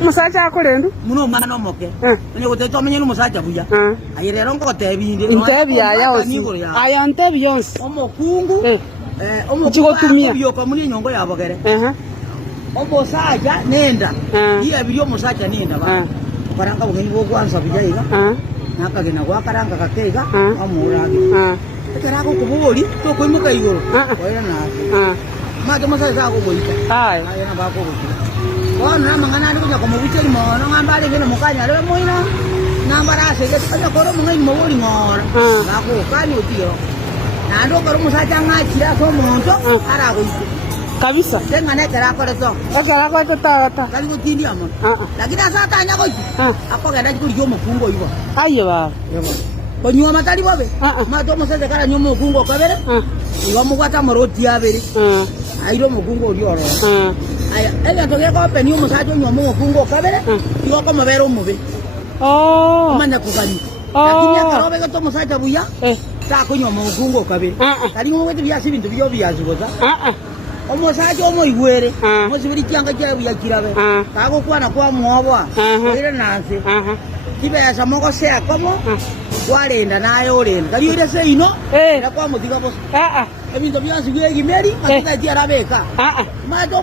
Musacha akolendu. Muno mwana omoke. Nyo goteto menye no musacha buya. Ayirero ngotebinde. Intebi ya osi. Ayo ntebi yonsi. Omokungu. Chigotumia. Byoko muni nyongo yabogere. Omusacha nenda. Iya biri omusacha nenda ba. Karanga bugenyi bwo kwanza bijaiga. Nakagena gwakaranga kakega amurage. Ekarako kubuli to kwimuka igoro. Oira na. Maje musacha akogoita. Ai. Ayana bako goita. Wana mangana ndi kuja kumubucheli mono ngambale ngene mukanya lero moina. Nambara sege aja koro mungai mawuri ngora. Bako kani otio. Nando koro musacha ngachira so monto ara goita. Kabisa. Tenga nekera kore to. Ekera ko tata. Kali kutindi amo. Lakini asa tanya ko. Ako genda kuri yo mukungo ibo. Ayo ba. Bonywa matali babe. Mato musacha kara nyomo mukungo kabere. Iwa mugata moroti abere. Airo mukungo odioro. Aya, ele toke ko peni musacha nyomo mukungo kabere. Iwa ko mabero mube. Manya kugani. Lakini akarobe ko to musacha buya. Ta ko nyomo mukungo kabere. Kali ngo wetu byasi bintu byo byazi boza. Omusacha omo igwere. Mosibiri kyanga kya buya kirabe. Kago kwana kwa mwobwa. Ire nanse. Kibesa moko se akomo. Walenda nayo olenda. Kali ire se ino. Na kwa mudiga boss. Ebintu byasi byegi meri, ataka tiarabeka. Mato